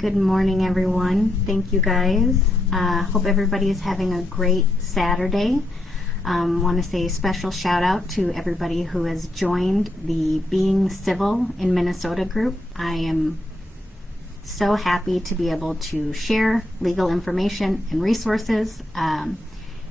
Good morning, everyone. Thank you, guys. Hope everybody is having a great Saturday. Want to say a special shout out to everybody who has joined the Being Civil in Minnesota group. I am so happy to be able to share legal information and resources.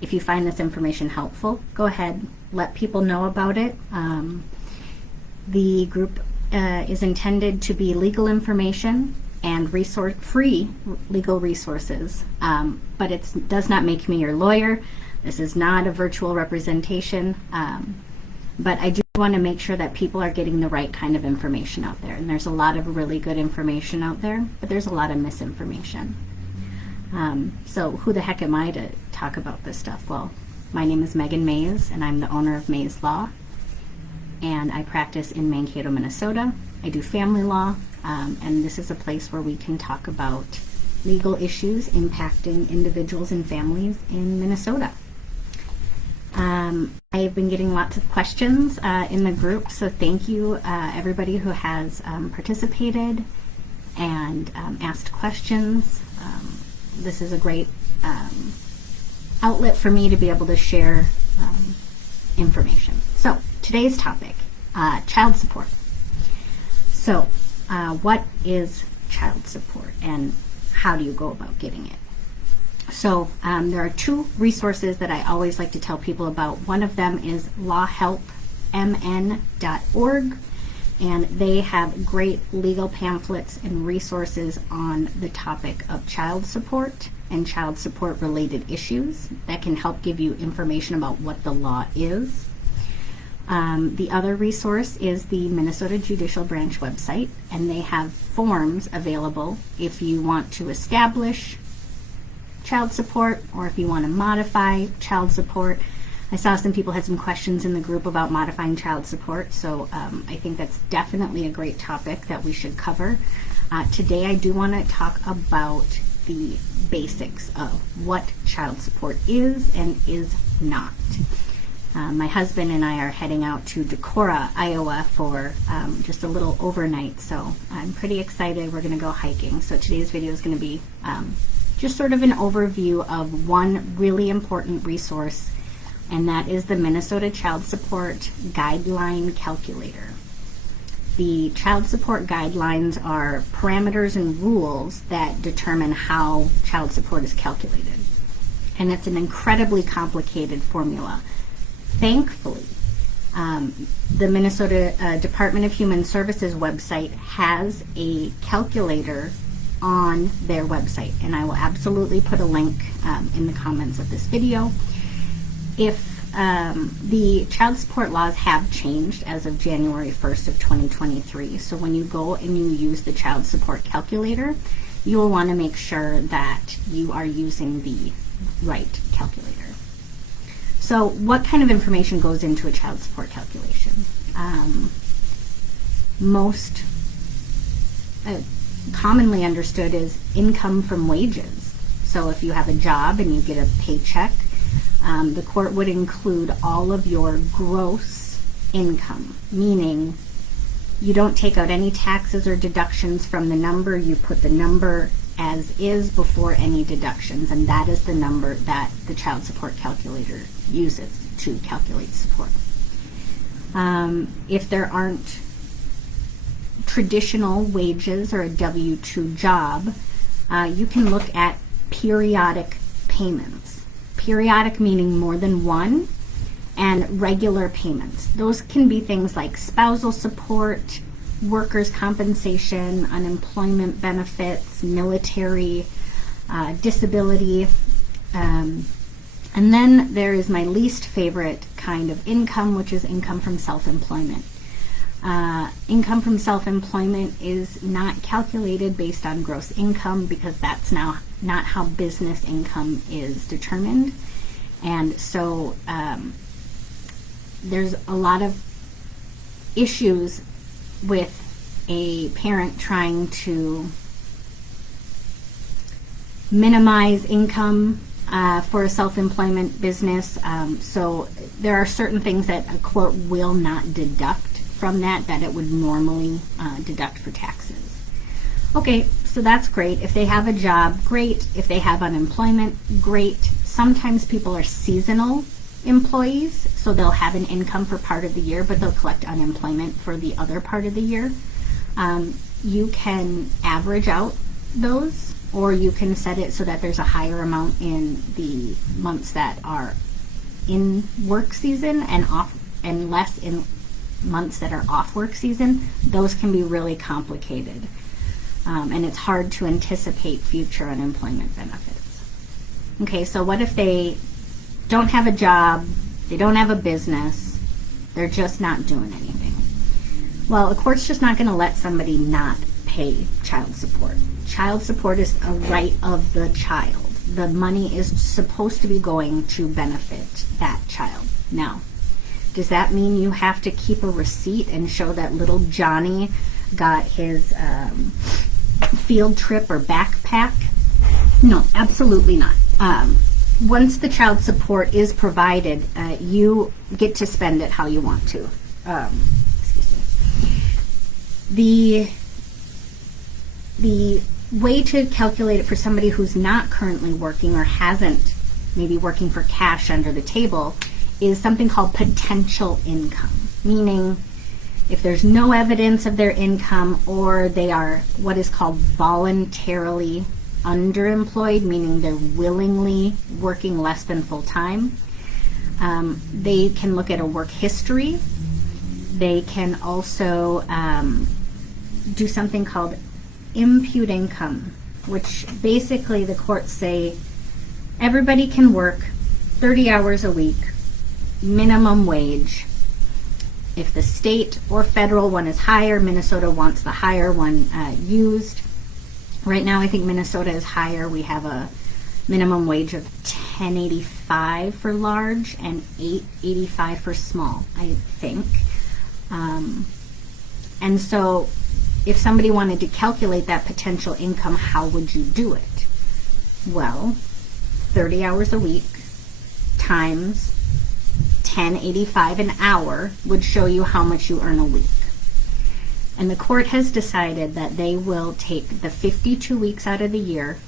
If you find this information helpful, go ahead, let people know about it. The group is intended to be legal information and free legal resources, but it does not make me your lawyer. This is not a virtual representation, but I do want to make sure that people are getting the right kind of information out there. And there's a lot of really good information out there, but there's a lot of misinformation. So who the heck am I to talk about this stuff? Well, my name is Meghan Maes, and I'm the owner of Maes Law, and I practice in Mankato, Minnesota. I do family law, and this is a place where we can talk about legal issues impacting individuals and families in Minnesota. I've been getting lots of questions in the group, so thank you everybody who has participated and asked questions. This is a great outlet for me to be able to share information. So today's topic, child support. So what is child support and how do you go about getting it? So there are two resources that I always like to tell people about. One of them is lawhelpmn.org, and they have great legal pamphlets and resources on the topic of child support and child support related issues that can help give you information about what the law is. The other resource is the Minnesota Judicial Branch website, and they have forms available if you want to establish child support or if you want to modify child support. I saw some people had some questions in the group about modifying child support, so I think that's definitely a great topic that we should cover. Today I do want to talk about the basics of what child support is and is not. My husband and I are heading out to Decorah, Iowa for just a little overnight, so I'm pretty excited. We're going to go hiking. So today's video is going to be just sort of an overview of one really important resource, and that is the Minnesota Child Support Guideline Calculator. The child support guidelines are parameters and rules that determine how child support is calculated, and it's an incredibly complicated formula. Thankfully, the Minnesota Department of Human Services website has a calculator on their website, and I will absolutely put a link in the comments of this video. If the child support laws have changed as of January 1st of 2023, so when you go and you use the child support calculator, you will want to make sure that you are using the right calculator. So what kind of information goes into a child support calculation? Most commonly understood is income from wages. So if you have a job and you get a paycheck, the court would include all of your gross income, meaning you don't take out any taxes or deductions from the number. You put the number as is before any deductions, and that is the number that the child support calculator uses to calculate support. If there aren't traditional wages or a W-2 job, you can look at periodic payments. Periodic meaning more than one, and regular payments. Those can be things like spousal support, workers' compensation, unemployment benefits, military, disability, and then there is my least favorite kind of income, which is income from self-employment. Income from self-employment is not calculated based on gross income because that's now not how business income is determined. And so there's a lot of issues with a parent trying to minimize income for a self-employment business. So there are certain things that a court will not deduct from that it would normally deduct for taxes. Okay, So that's great. If they have a job, great. If they have unemployment, great. Sometimes people are seasonal employees, so they'll have an income for part of the year, but they'll collect unemployment for the other part of the year. You can average out those, or you can set it so that there's a higher amount in the months that are in work season and off, and less in months that are off work season. Those can be really complicated, and it's hard to anticipate future unemployment benefits. Okay, so what if they don't have a job, they don't have a business, they're just not doing anything? Well, a court's just not going to let somebody not pay child support. Child support is a right of the child. The money is supposed to be going to benefit that child. Now, does that mean you have to keep a receipt and show that little Johnny got his field trip or backpack? No, absolutely not. Once the child support is provided, you get to spend it how you want to. The way to calculate it for somebody who's not currently working or hasn't maybe working for cash under the table is something called potential income, meaning if there's no evidence of their income, or they are what is called voluntarily underemployed, meaning they're willingly working less than full time. They can look at a work history. They can also do something called impute income, which basically the courts say everybody can work 30 hours a week, minimum wage. If the state or federal one is higher, Minnesota wants the higher one used. Right now, I think Minnesota is higher. We have a minimum wage of $10.85 for large and $8.85 for small, I think. And so if somebody wanted to calculate that potential income, how would you do it? Well, 30 hours a week times $10.85 an hour would show you how much you earn a week. And the court has decided that they will take the 52 weeks out of the year,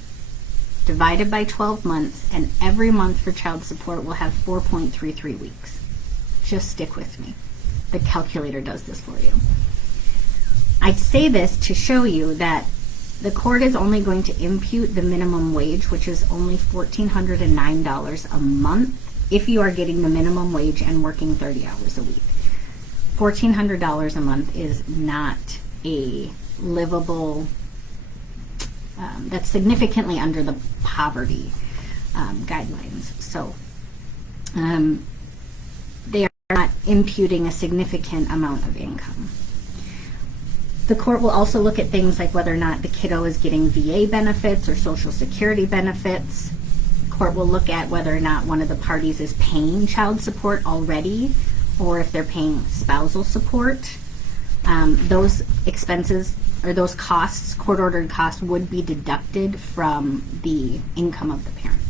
divided by 12 months, and every month for child support will have 4.33 weeks. Just stick with me. The calculator does this for you. I say this to show you that the court is only going to impute the minimum wage, which is only $1,409 a month if you are getting the minimum wage and working 30 hours a week. $1,400 a month is not a livable, that's significantly under the poverty guidelines. So they are not imputing a significant amount of income. The court will also look at things like whether or not the kiddo is getting VA benefits or Social Security benefits. The court will look at whether or not one of the parties is paying child support already, or if they're paying spousal support. Those expenses or those costs, court-ordered costs, would be deducted from the income of the parent.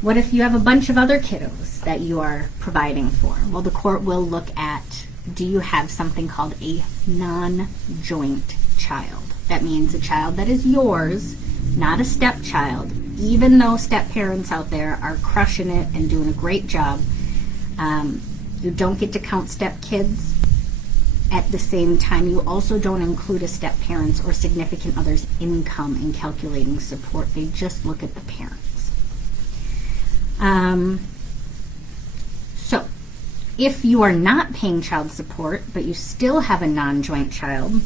What if you have a bunch of other kiddos that you are providing for? Well, the court will look at, do you have something called a non-joint child? That means a child that is yours, not a stepchild. Even though step-parents out there are crushing it and doing a great job, you don't get to count step-kids. At the same time, you also don't include a step-parent's or significant other's income in calculating support. They just look at the parents. So, if you are not paying child support, but you still have a non-joint child,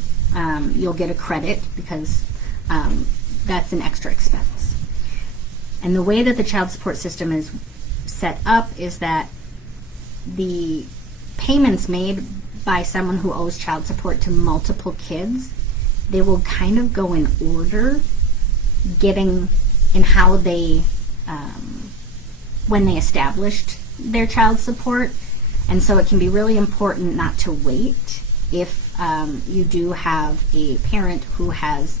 you'll get a credit because that's an extra expense. And the way that the child support system is set up is that the payments made by someone who owes child support to multiple kids, they will kind of go in order, getting in how they, when they established their child support. And so it can be really important not to wait if you do have a parent who has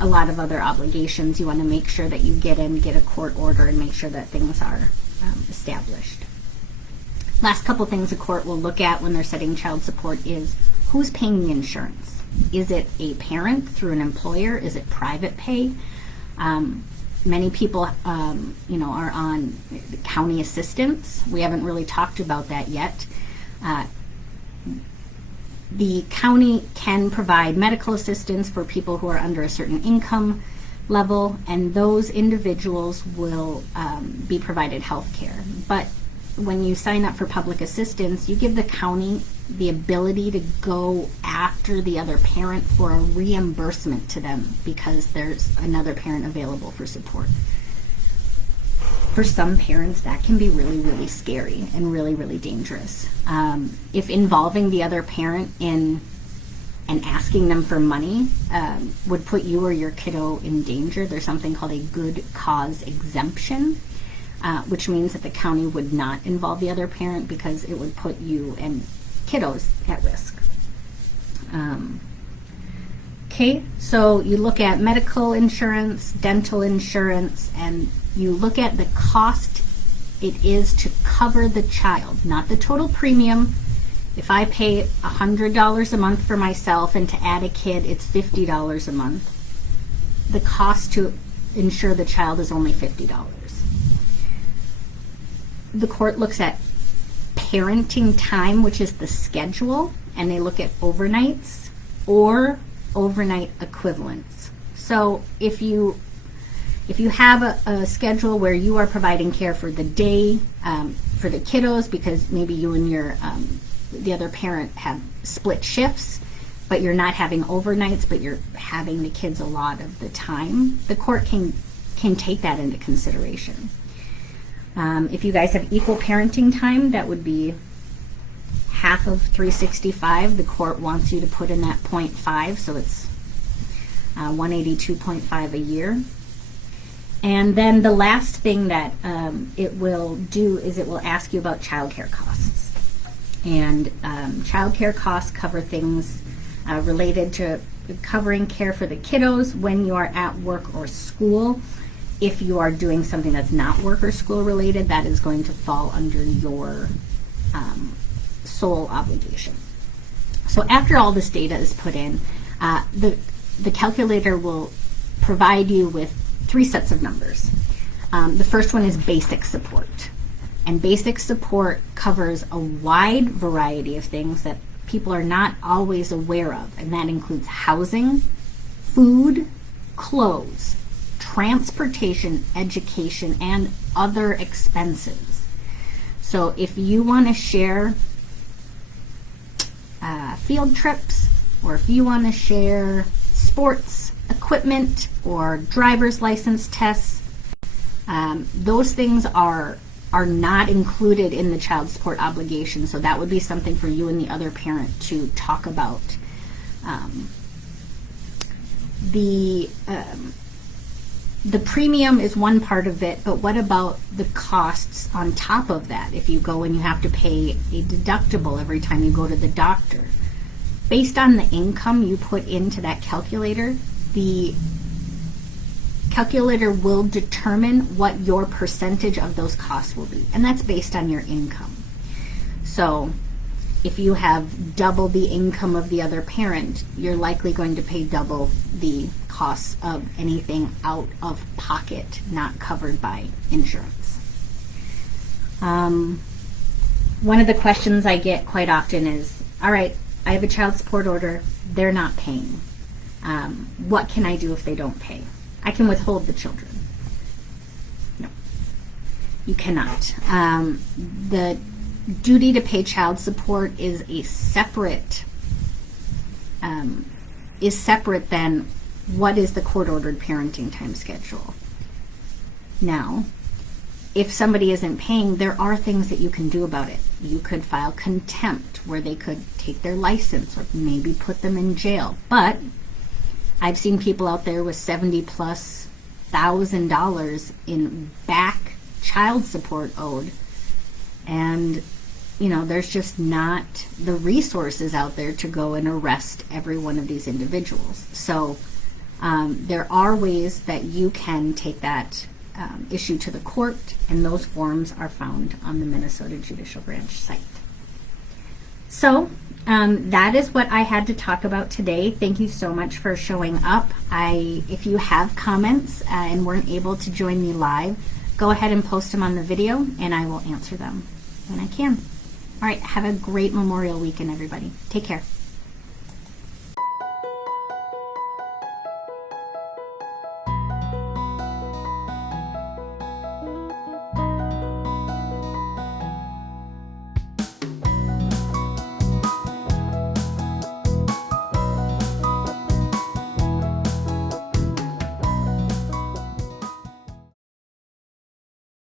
a lot of other obligations. You want to make sure that you get a court order and make sure that things are established. Last couple things the court will look at when they're setting child support is who's paying the insurance? Is it a parent through an employer? Is it private pay? Many people, are on county assistance. We haven't really talked about that yet. The county can provide medical assistance for people who are under a certain income level, and those individuals will be provided health care. But when you sign up for public assistance, you give the county the ability to go after the other parent for a reimbursement to them because there's another parent available for support. For some parents, that can be really, really scary and really, really dangerous. If involving the other parent in and asking them for money would put you or your kiddo in danger, there's something called a good cause exemption, which means that the county would not involve the other parent because it would put you and kiddos at risk. Okay, so you look at medical insurance, dental insurance, and you look at the cost it is to cover the child, not the total premium. If I pay $100 a month for myself and to add a kid, it's $50 a month. The cost to insure the child is only $50. The court looks at parenting time, which is the schedule, and they look at overnights or overnight equivalents. So if you have a schedule where you are providing care for the day for the kiddos because maybe you and your the other parent have split shifts, but you're not having overnights, but you're having the kids a lot of the time, the court can take that into consideration. If you guys have equal parenting time, that would be half of 365. The court wants you to put in that 0.5, so it's 182.5 a year. And then the last thing that it will do is it will ask you about childcare costs. And childcare costs cover things related to covering care for the kiddos when you are at work or school. If you are doing something that's not work or school related, that is going to fall under your sole obligation. So after all this data is put in, the calculator will provide you with 3 sets of numbers. The first one is basic support. And basic support covers a wide variety of things that people are not always aware of, and that includes housing, food, clothes, transportation, education, and other expenses. So if you want to share field trips, or if you want to share sports equipment or driver's license tests, those things are not included in the child support obligation, so that would be something for you and the other parent to talk about. The premium is one part of it, but what about the costs on top of that? If you go and you have to pay a deductible every time you go to the doctor. Based on the income you put into that calculator, the calculator will determine what your percentage of those costs will be, and that's based on your income. So if you have double the income of the other parent, you're likely going to pay double the costs of anything out of pocket not covered by insurance. One of the questions I get quite often is, all right, I have a child support order, they're not paying. What can I do if they don't pay? I can withhold the children. No, you cannot. The duty to pay child support is separate than what is the court-ordered parenting time schedule. Now, if somebody isn't paying, there are things that you can do about it. You could file contempt, where they could take their license or maybe put them in jail. But I've seen people out there with $70,000+ in back child support owed, and there's just not the resources out there to go and arrest every one of these individuals. So there are ways that you can take that issue to the court, and those forms are found on the Minnesota Judicial Branch site. So That is what I had to talk about today. Thank you so much for showing up. If you have comments and weren't able to join me live, go ahead and post them on the video and I will answer them when I can. All right, have a great Memorial Weekend, everybody. Take care.